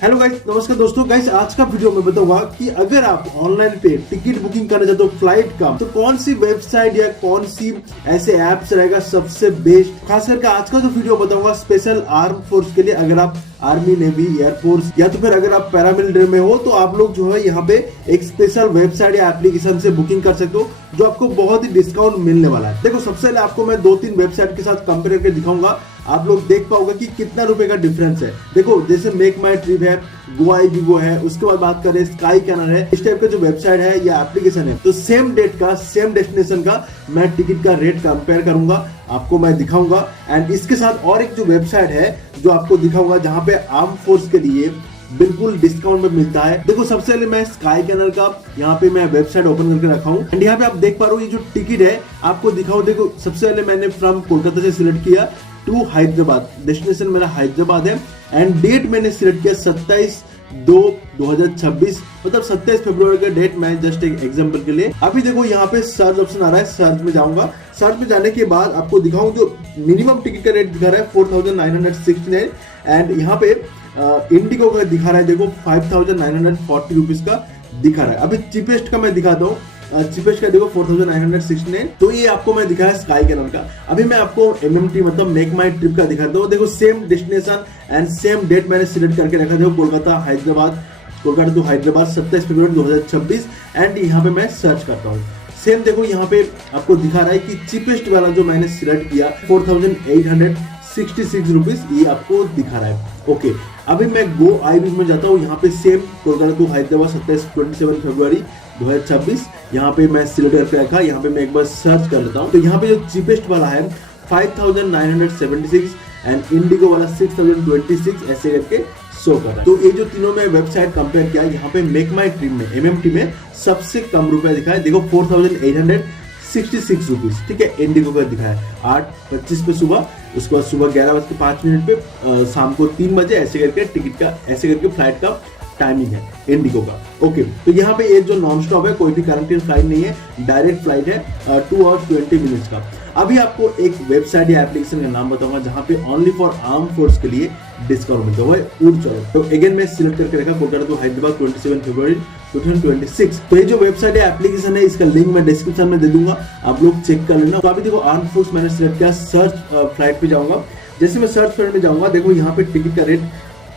Hello guys, नमस्कार दोस्तों। Guys आज का वीडियो में बताऊंगा कि अगर आप ऑनलाइन पे टिकट बुकिंग करना चाहते हो फ्लाइट का, तो कौन सी वेबसाइट या कौन सी ऐसे ऐप्स रहेगा सबसे बेस्ट। खास करके आज का जो वीडियो बताऊंगा स्पेशल आर्म फोर्स के लिए, अगर आप आर्मी, नेवी, एयरफोर्स या तो फिर अगर आप पैरामिलिट्री में हो तो आप लोग जो है यहाँ पे एक स्पेशल वेबसाइट या एप्लीकेशन से बुकिंग कर सकते हो जो आपको बहुत ही डिस्काउंट मिलने वाला है। देखो सबसे पहले आपको मैं 2-3 वेबसाइट के साथ कंपेयर करके दिखाऊंगा, आप लोग देख पाओगे कि कितना रुपए का डिफरेंस है। देखो जैसे मेक माई ट्रिप है, गोआईबिबो है, उसके बाद बात करें स्काई कैनर है, इस टाइप का जो वेबसाइट है या एप्लीकेशन है, तो सेम डेट का सेम डेस्टिनेशन का मैं टिकट का रेट कंपेयर करूंगा, आपको मैं दिखाऊंगा। एंड इसके साथ और एक जो वेबसाइट है जो आपको दिखाऊंगा जहां पे आर्म फोर्स के लिए बिल्कुल डिस्काउंट में मिलता है। देखो सबसे पहले मैं स्काई कैनर का यहाँ पे मैं वेबसाइट ओपन करके रखा हूँ एंड यहाँ पे आप देख पा रहे हो ये जो टिकट है आपको दिखाऊं। देखो सबसे पहले मैंने फ्रॉम कोलकाता से सिलेक्ट किया टू हैदराबाद, डेस्टिनेशन मेरा हैदराबाद है एंड डेट मैंने सिलेक्ट किया 27/2/2026, मतलब 27 फरवरी का डेट। मैं जस्ट एक एग्जांपल के लिए अभी देखो यहाँ पे सर्च ऑप्शन आ रहा है, सर्च में जाऊंगा। सर्च में जाने के बाद आपको दिखाऊं जो मिनिमम टिकट का रेट दिखा रहा है 4969 एंड यहाँ पे इंडिगो का दिखा रहा है, देखो 5940 रुपीज का दिखा रहा है। अभी चीपेस्ट का मैं दिखाता हूँ, चीपेस्ट का देखो 4969, तो ये आपको मैं दिखाया स्काई कैनर का। अभी मैं आपको MMT मतलब मेक माई ट्रिप का दिखाता हूँ। देखो same destination and same date मैंने सिलेक्ट करके रखा, देखो कोलकाता हैदराबाद, कोलकाता टू हैदराबाद 27 फरवरी 2026 एंड यहाँ पे मैं सर्च करता हूँ। सेम देखो यहाँ पे आपको दिखा रहा है कि चीपेस्ट वाला जो मैंने सिलेक्ट किया 4866 रुपीज, ये आपको दिखा रहा है। ओके, अभी मैं गोआईबिबो में जाता हूँ। यहाँ पे सेम कोलकाता टू हैदराबाद 27 फरवरी 2026 यहाँ पे मैं सिलेक्ट करके रखा। यहाँ पे मैं एक बार सर्च कर लेता हूँ, तो यहाँ पे जो चीपेस्ट वाला है 5976 एंड इंडिगो वाला 6026 ऐसे करके शो कर रहा है। तो ये जो तीनों में वेबसाइट कंपेयर किया, यहाँ पे मेक माई ट्रिप में MMT में सबसे कम रुपया दिखा है, देखो 4866 रुपीज, ठीक है। इंडिगो का दिखा है 8:25 पे सुबह, उसके बाद सुबह 11:05 पे, शाम को 3 बजे, ऐसे करके टिकट का, ऐसे करके फ्लाइट का टाइमिंग है इंडिगो का। ओके, तो यहाँ पे एक जो नॉन स्टॉप है, कोई भी करंटिन फ्लाइट नहीं है, डायरेक्ट फ्लाइट है 2 आवर्स 20 मिनट्स का। अभी आपको एक वेबसाइट या एप्लीकेशन का नाम बताऊंगा जहाँ पे ओनली फॉर आर्म फोर्स के लिए डिस्काउंट मिलता है, उड़ चलो। तो अगेन मैं सिलेक्ट करके रखा कोलकाता टू हैदराबाद 27 फरवरी 2026। तो ये जो वेबसाइट है एप्लीकेशन है, इसका लिंक मैं डिस्क्रिप्शन में दे दूंगा, आप लोग चेक कर लेना। तो अभी देखो आर्म फोर्स मैंने सिलेक्ट किया, सर्च फ्लाइट पे जाऊंगा। जैसे मैं सर्च फ्लाइट में जाऊंगा, देखो यहाँ पे टिकट का रेट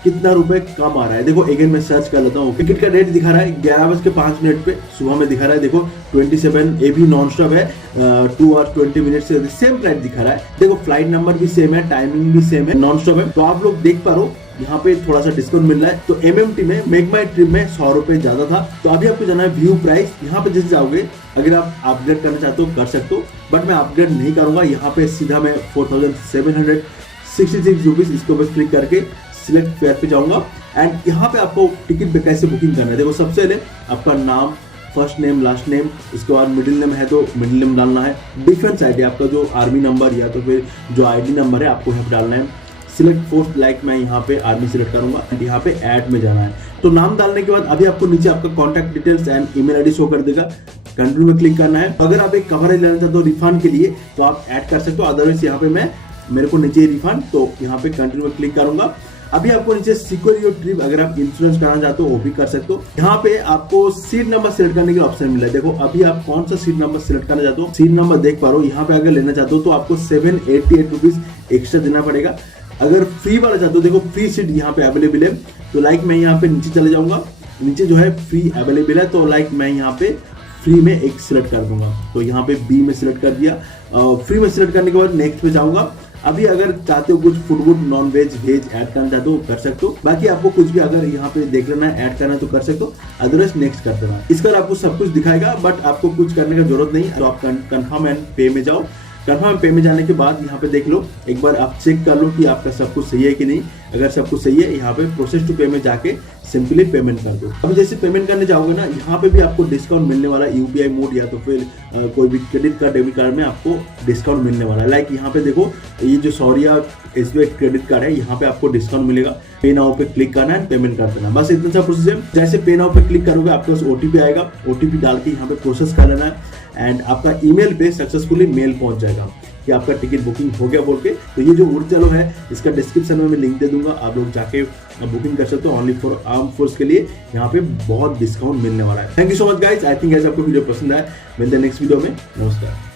कितना रुपए कम आ रहा है। देखो अगेन मैं सर्च कर लेता हूँ, टिकट का रेट दिखा रहा है 11:05 पे सुबह में दिखा रहा है, देखो 27, ये भी नॉन स्टॉप है 2 आवर्स 20 मिनट से सेम फ्लाइट दिखा रहा है। देखो फ्लाइट नंबर भी सेम है, टाइमिंग भी सेम है, नॉन स्टॉप है। तो आप लोग देख पा रहे हो यहाँ पे थोड़ा सा डिस्काउंट मिल रहा है। तो MMT में मेक माई ट्रिप में 100 रुपए ज्यादा था। तो अभी आपको जाना है व्यू प्राइस, यहाँ पे जैसे जाओगे, अगर आप अपग्रेड करना चाहते हो कर सकते हो, बट मैं अपग्रेड नहीं करूंगा। यहाँ पे सीधा मैं 4766 रुपीज, इसके ऊपर क्लिक करके सिलेक्ट फेयर पे जाऊंगा एंड यहाँ पे आपको टिकट पे कैसे बुकिंग करना है। देखो सबसे पहले आपका नाम, फर्स्ट नेम, लास्ट नेम, उसके बाद मिडिल नेम है तो मिडिल नेम डालना है, डिफेंस आईडी आपका जो आर्मी नंबर या तो फिर जो ID नंबर है आपको यहाँ पे डालना है। सिलेक्ट पोस्ट, लाइक मैं यहाँ पे आर्मी सिलेक्ट करूंगा एंड यहाँ पे ऐड में जाना है। तो नाम डालने के बाद अभी आपको नीचे आपका contact details and email ID show कर देगा, कंटिन्यू में क्लिक करना है। अगर आप एक कवरेज लेना चाहते हो रिफंड के लिए तो आप ऐड कर सकते हो, अदरवाइज यहाँ पे मेरे को नीचे रिफंड, तो यहाँ पे कंटिन्यू में क्लिक करूंगा। अभी आपको नीचे सिक्योर योर ट्रिप, अगर आप इंश्योरेंस कराना चाहते हो वो भी कर सकते हो। यहाँ पे आपको सीट नंबर सिलेक्ट करने के ऑप्शन मिला है। देखो अभी आप कौन सा सीट नंबर सिलेक्ट करना चाहते हो, सीट नंबर देख पा रहे हो। यहाँ पे अगर लेना चाहते हो तो आपको 788 रुपीज एक्स्ट्रा देना पड़ेगा। अगर फ्री वाला चाहते हो, देखो फ्री सीट यहाँ पे अवेलेबल है, तो लाइक मैं यहाँ पे नीचे चले जाऊंगा, नीचे जो है फ्री अवेलेबल है, तो लाइक मैं यहाँ पे फ्री में एक सिलेक्ट कर दूंगा। तो यहाँ पे B में सिलेक्ट कर दिया। फ्री में सिलेक्ट करने के बाद नेक्स्ट पे जाऊंगा। अभी अगर चाहते हो कुछ food non veg veg add करना चाहते हो कर सकते हो, बाकी आपको कुछ भी अगर यहाँ पे देख लेना है ऐड करना है तो कर सकते हो, अदरवाइज नेक्स्ट कर देना। इस पर आपको सब कुछ दिखाएगा बट आपको कुछ करने का जरूरत नहीं, तो आप कंफर्म एंड पे में जाओ। कंफर्म पे में जाने के बाद यहाँ पे देख लो, एक बार आप चेक कर लो कि आपका सब कुछ सही है कि नहीं। अगर सब कुछ सही है, यहाँ पे प्रोसेस टू पे में जाके सिंपली पेमेंट कर दो। अब जैसे पेमेंट करने जाओगे ना, यहाँ पे भी आपको डिस्काउंट मिलने वाला है, UPI मोड या तो फिर कोई भी क्रेडिट कार्ड, डेबिट कार्ड में आपको डिस्काउंट मिलने वाला है। लाइक यहाँ पे देखो ये जो सौर्या SBI क्रेडिट कार्ड है, यहाँ पे आपको डिस्काउंट मिलेगा। पे नाउ पे क्लिक करना है, पेमेंट कर देना, बस इतना सा प्रोसेस है। जैसे पे नाउ पे क्लिक करोगे आपके पास OTP आएगा, OTP डाल के यहाँ पे प्रोसेस कर लेना है एंड आपका ईमेल पे सक्सेसफुली मेल पहुंच जाएगा। कि आपका टिकट बुकिंग हो गया बोल के। तो ये जो उड़ चलो है इसका डिस्क्रिप्शन में मैं लिंक दे दूंगा, आप लोग जाके बुकिंग कर सकते हो। ओनली फॉर आर्म फोर्स के लिए यहाँ पे बहुत डिस्काउंट मिलने वाला है। Thank you so much guys, I think आपको वीडियो पसंद आया। मिलते हैं नेक्स्ट वीडियो में, नमस्कार।